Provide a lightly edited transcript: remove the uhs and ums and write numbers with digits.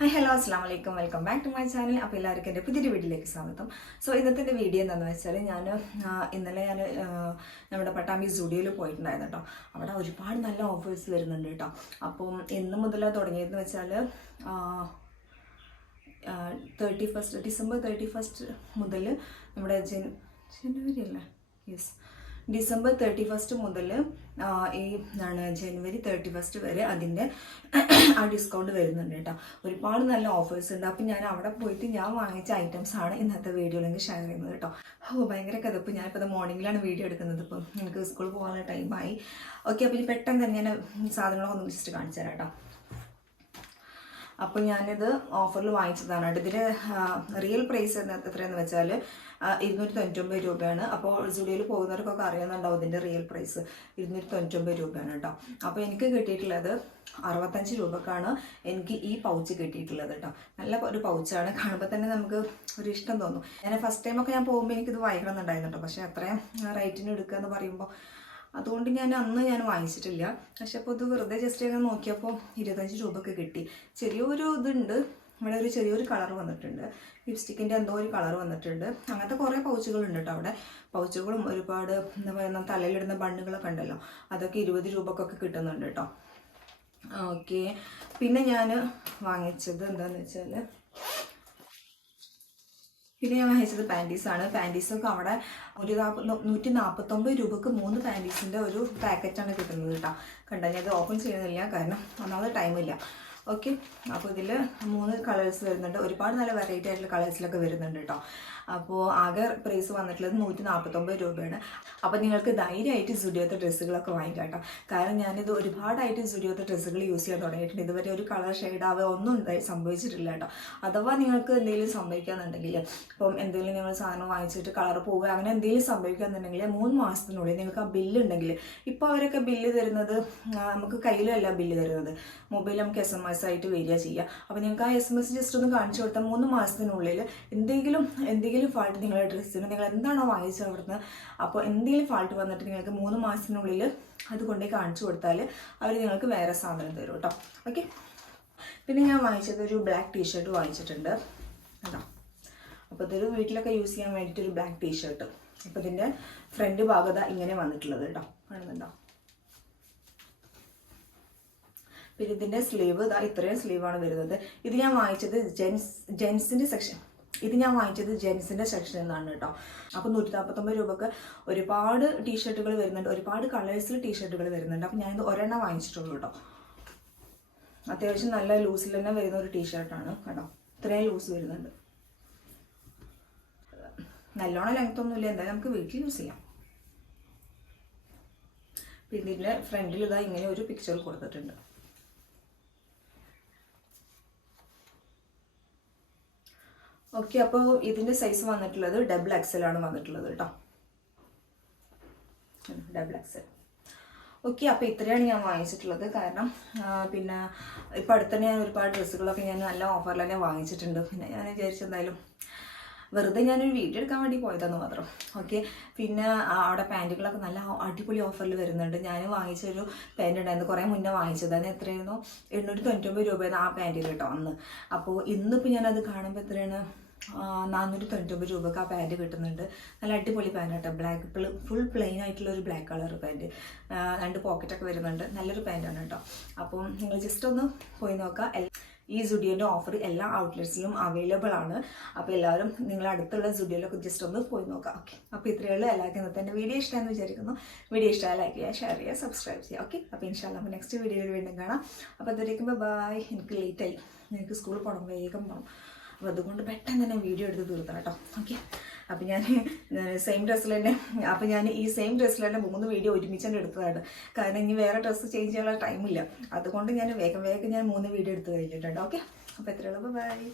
Hi hello അസ്സാം വലൈക്കും welcome back to my channel. അപ്പോൾ എല്ലാവർക്കും എൻ്റെ പുതിയൊരു വീഡിയോയിലേക്ക് സ്വാഗതം. സോ ഇന്നത്തെ വീഡിയോ എന്താണെന്ന് വെച്ചാൽ ഇന്നലെ ഞാൻ നമ്മുടെ പട്ടാമ്പി സ്റ്റുഡിയോയിൽ പോയിട്ടുണ്ടായിരുന്നു കേട്ടോ. അവിടെ ഒരുപാട് നല്ല ഓഫേഴ്സ് വരുന്നുണ്ട് കേട്ടോ. അപ്പം എന്ന് മുതൽ തുടങ്ങിയതെന്ന് വെച്ചാൽ ഡിസംബർ 31 മുതൽ നമ്മുടെ ജനുവരി അല്ലേ, യെസ്, ഡിസംബർ 31 മുതൽ ഈ ജനുവരി 31 വരെ അതിൻ്റെ ആ ഡിസ്കൗണ്ട് വരുന്നുണ്ട് കേട്ടോ. ഒരുപാട് നല്ല ഓഫേഴ്സ് ഉണ്ട്. അപ്പം ഞാൻ അവിടെ പോയിട്ട് ഞാൻ വാങ്ങിച്ച ഐറ്റംസ് ആണ് ഇന്നത്തെ വീഡിയോയിലേക്ക് ഷെയർ ചെയ്യുന്നത് കേട്ടോ. ഭയങ്കര കഥപ്പ്. ഞാനിപ്പോൾ മോർണിംഗിലാണ് വീഡിയോ എടുക്കുന്നത്. ഇപ്പം എനിക്ക് സ്കൂളിൽ പോകാനുള്ള ടൈമായി. ഓക്കെ, അപ്പോൾ ഇനി പെട്ടെന്ന് തന്നെ ഞാൻ സാധനങ്ങളൊക്കെ ഒന്ന് ജസ്റ്റ് കാണിച്ചു തരാം കേട്ടോ. അപ്പോൾ ഞാനിത് ഓഫറിൽ വാങ്ങിച്ചതാണ് കേട്ടോ. ഇതിന് റിയൽ പ്രൈസ് എത്രയെന്ന് വെച്ചാൽ 299 രൂപയാണ്. അപ്പോൾ സ്റ്റുഡിയോയിൽ പോകുന്നവർക്കൊക്കെ അറിയുന്നുണ്ടാവും ഇതിൻ്റെ റിയൽ പ്രൈസ് 299 രൂപയാണ് കേട്ടോ. അപ്പോൾ എനിക്ക് കിട്ടിയിട്ടുള്ളത് 65 രൂപക്കാണ് എനിക്ക് ഈ പൗച്ച് കിട്ടിയിട്ടുള്ളത് കേട്ടോ. നല്ല ഒരു പൗച്ചാണ്. കാണുമ്പോൾ തന്നെ നമുക്ക് ഒരു ഇഷ്ടം തോന്നും. ഞാൻ ഫസ്റ്റ് ടൈമൊക്കെ ഞാൻ പോകുമ്പോൾ എനിക്കിത് വാങ്ങിക്കണമെന്നുണ്ടായിരുന്നു കേട്ടോ. പക്ഷേ അത്രയും റേറ്റിന് എടുക്കുക എന്ന് പറയുമ്പോൾ അതുകൊണ്ട് അന്ന് ഞാൻ വാങ്ങിച്ചിട്ടില്ല. പക്ഷെ അപ്പോൾ ഇത് വെറുതെ ജസ്റ്റ് അങ്ങനെ നോക്കിയപ്പോൾ 25 രൂപക്ക് കിട്ടി. ചെറിയൊരു ഇതുണ്ട്, ഇവിടെ ഒരു ചെറിയൊരു കളർ വന്നിട്ടുണ്ട്, ലിപ്സ്റ്റിക്കിൻ്റെ എന്തോ ഒരു കളർ വന്നിട്ടുണ്ട്. അങ്ങനത്തെ കുറേ പൗച്ചുകളുണ്ട് കേട്ടോ അവിടെ. പൗച്ചുകളും ഒരുപാട് എന്താ പറയുക, തലയിലിടുന്ന ബണ്ണുകളൊക്കെ ഉണ്ടല്ലോ, അതൊക്കെ 20 രൂപക്കൊക്കെ കിട്ടുന്നുണ്ട് കേട്ടോ. ഓക്കെ, പിന്നെ ഞാൻ വാങ്ങിച്ചത് എന്താണെന്ന് വെച്ചാൽ ഞാൻ വാങ്ങിച്ചത് പാൻറ്റീസാണ്. പാൻറ്റീസൊക്കെ അവിടെ ഒരു 149 രൂപക്ക് 3 പാൻറ്റീസിൻ്റെ ഒരു പാക്കറ്റാണ് കിട്ടുന്നത് കേട്ടോ. കണ്ടാൽ ഞാൻ അത് ഓപ്പൺ ചെയ്യുന്നില്ല, കാരണം ഒന്നാമത് ടൈമില്ല. ഓക്കെ, അപ്പോൾ ഇതിൽ 3 കളേഴ്സ് വരുന്നുണ്ട്. ഒരുപാട് നല്ല വെറൈറ്റി ആയിട്ടുള്ള കളേഴ്സിലൊക്കെ വരുന്നുണ്ട് കേട്ടോ. അപ്പോൾ ആകെ പ്രൈസ് വന്നിട്ടുള്ളത് 149 രൂപയാണ്. അപ്പോൾ നിങ്ങൾക്ക് ധൈര്യമായിട്ട് സ്റ്റുഡിയോത്തെ ഡ്രസ്സുകളൊക്കെ വാങ്ങിക്കാം കേട്ടോ. കാരണം ഞാനിത് ഒരുപാടായിട്ട് സ്റ്റുഡിയോത്തെ ഡ്രസ്സുകൾ യൂസ് ചെയ്യാൻ തുടങ്ങിയിട്ടുണ്ട്. ഇതുവരെ ഒരു കളർ ഷെയ്ഡാവുക ഒന്നും സംഭവിച്ചിട്ടില്ല കേട്ടോ. അഥവാ നിങ്ങൾക്ക് എന്തെങ്കിലും സംഭവിക്കുകയെന്നുണ്ടെങ്കിൽ, ഇപ്പം എന്തെങ്കിലും നിങ്ങൾ സാധനം വാങ്ങിച്ചിട്ട് കളർ പോവുക അങ്ങനെ എന്തെങ്കിലും സംഭവിക്കുകയെന്നുണ്ടെങ്കിൽ 3 മാസത്തിനുള്ളിൽ നിങ്ങൾക്ക് ആ ബില്ലുണ്ടെങ്കിൽ, ഇപ്പോൾ അവരൊക്കെ ബില്ല് തരുന്നത് നമുക്ക് കയ്യിലല്ല ബില്ല് തരുന്നത്, മൊബൈൽ നമുക്ക് SMS ആയിട്ട് വരിക ചെയ്യുക. അപ്പോൾ നിങ്ങൾക്ക് ആ SMS ജസ്റ്റ് ഒന്ന് കാണിച്ചു കൊടുത്താൽ 3 മാസത്തിനുള്ളിൽ എന്തെങ്കിലും ഫാൾട്ട് നിങ്ങളുടെ ഡ്രസ്സിന് നിങ്ങൾ എന്താണോ വാങ്ങിച്ചത് അവിടുന്ന്, അപ്പോൾ എന്തെങ്കിലും ഫാൾട്ട് വന്നിട്ട് നിങ്ങൾക്ക് 3 മാസത്തിനുള്ളിൽ അത് കൊണ്ടുപോയി കാണിച്ചു കൊടുത്താൽ അവർ നിങ്ങൾക്ക് വേറെ സാധനം തരും കേട്ടോ. ഓക്കെ, പിന്നെ ഞാൻ വാങ്ങിച്ചത് ഒരു ബ്ലാക്ക് ടീഷർട്ട് വാങ്ങിച്ചിട്ടുണ്ട് കേട്ടോ. അപ്പോൾ ഇതൊരു വീട്ടിലൊക്കെ യൂസ് ചെയ്യാൻ വേണ്ടിയിട്ടൊരു ബ്ലാക്ക് ടീഷർട്ട്. അപ്പോൾ ഇതിൻ്റെ ഫ്രണ്ട് ഭാഗത ഇങ്ങനെ വന്നിട്ടുള്ളത് കേട്ടോ, കാണുന്നുണ്ടോ? പിന്നെ ഇതിൻ്റെ സ്ലീവ് ഇത്രയും സ്ലീവാണ് വരുന്നത്. ഇത് ഞാൻ വാങ്ങിച്ചത് ജെൻസിൻ്റെ സെക്ഷനിൽ നിന്നാണ് കേട്ടോ. അപ്പോൾ 149 രൂപക്ക് ഒരുപാട് ടീഷർട്ടുകൾ വരുന്നുണ്ട്, ഒരുപാട് കളേഴ്സിൽ ടീഷർട്ടുകൾ വരുന്നുണ്ട്. അപ്പോൾ ഞാനിത് ഒരെണ്ണം വാങ്ങിച്ചിട്ടുള്ളൂ കേട്ടോ. അത്യാവശ്യം നല്ല ലൂസിൽ തന്നെ വരുന്ന ഒരു ടീഷർട്ടാണ് കേട്ടോ. ഇത്രയും ലൂസ് വരുന്നുണ്ട്. നല്ലോണം ലെങ്ത് ഒന്നുമില്ല, എന്തായാലും നമുക്ക് വീട്ടിൽ യൂസ് ചെയ്യാം. പിന്നെ ഇതിൻ്റെ ഫ്രണ്ടിൽ ഇങ്ങനെ ഒരു പിക്ചർ കൊടുത്തിട്ടുണ്ട്. ഓക്കെ, അപ്പോൾ ഇതിൻ്റെ സൈസ് വന്നിട്ടുള്ളത് XXL ആണ് വന്നിട്ടുള്ളത് കേട്ടോ, XXL. ഓക്കെ, അപ്പോൾ ഇത്രയാണ് ഞാൻ വാങ്ങിച്ചിട്ടുള്ളത്. കാരണം പിന്നെ ഇപ്പോൾ അടുത്തന്നെ ഞാൻ ഒരുപാട് ഡ്രസ്സുകളൊക്കെ ഞാൻ നല്ല ഓഫറിൽ തന്നെ വാങ്ങിച്ചിട്ടുണ്ട്. പിന്നെ ഞാൻ വിചാരിച്ചെന്തായാലും വെറുതെ ഞാനൊരു വീഡിയോ എടുക്കാൻ വേണ്ടി പോയതെന്ന് മാത്രം. ഓക്കെ, പിന്നെ അവിടെ പാൻറ്റുകളൊക്കെ നല്ല അടിപൊളി ഓഫറിൽ വരുന്നുണ്ട്. ഞാൻ വാങ്ങിച്ചൊരു പാൻറ് ഉണ്ടായിരുന്നു, കുറേ മുന്നേ വാങ്ങിച്ചത്. അതിന് എത്രയായിരുന്നു, 899 രൂപയായിരുന്നു ആ പാൻറ്റിൽ കേട്ടോ അന്ന്. അപ്പോൾ ഇന്നിപ്പോൾ ഞാനത് കാണുമ്പോൾ എത്രയാണ്, 499 രൂപക്ക് ആ പാൻറ്റ് കിട്ടുന്നുണ്ട്. നല്ല അടിപൊളി പാൻറ് കേട്ടോ. ബ്ലാക്ക് ഫുൾ പ്ലെയിൻ ആയിട്ടുള്ള ഒരു ബ്ലാക്ക് കളർ പാൻറ്റ്, 2 പോക്കറ്റൊക്കെ വരുന്നുണ്ട്. നല്ലൊരു പാൻറ്റാണ് കേട്ടോ. അപ്പം നിങ്ങൾ ജസ്റ്റ് ഒന്ന് പോയി നോക്കുക. ഈ സ്റ്റുഡിയോൻ്റെ ഓഫർ എല്ലാ ഔട്ട്ലെറ്റ്സിലും അവൈലബിൾ ആണ്. അപ്പോൾ എല്ലാവരും നിങ്ങളുടെ അടുത്തുള്ള സ്റ്റുഡിയോയിലൊക്കെ ജസ്റ്റ് ഒന്ന് പോയി നോക്കാം. ഓക്കെ, അപ്പോൾ ഇത്രയേ ഉള്ളൂ. എല്ലാവർക്കും ഇന്നത്തെ എൻ്റെ വീഡിയോ ഇഷ്ടമാണെന്ന് വിചാരിക്കുന്നു. വീഡിയോ ഇഷ്ടമായി ലൈക്ക് ചെയ്യുക, ഷെയർ ചെയ്യുക, സബ്സ്ക്രൈബ് ചെയ്യുക. ഓക്കെ, അപ്പോൾ ഇൻഷാല്ലാ നമുക്ക് നെക്സ്റ്റ് വീഡിയോയിൽ വീണ്ടും കാണാം. അപ്പോൾ അതുവരേക്കും ബൈ. എനിക്ക് ലേറ്റായി, എനിക്ക് സ്കൂളിൽ പോകണം, വേഗം പോകണം. അപ്പോൾ അതുകൊണ്ട് പെട്ടെന്ന് തന്നെ വീഡിയോ എടുത്ത് തീർത്തണം കേട്ടോ. ഓക്കെ, അപ്പോൾ ഞാൻ സെയിം ഡ്രസ്സിൽ തന്നെ ഈ സെയിം ഡ്രസ്സിൽ തന്നെ 3 വീഡിയോ ഒരുമിച്ച് തന്നെ എടുത്തതാണ്. കാരണം ഇനി വേറെ ഡ്രസ്സ് ചേഞ്ച് ചെയ്യാനുള്ള ടൈമില്ല. അതുകൊണ്ട് ഞാൻ വേഗം 3 വീഡിയോ എടുത്ത് കഴിഞ്ഞിട്ടുണ്ട്. ഓക്കെ, അപ്പോൾ എത്രയുള്ളൂ, ബൈ.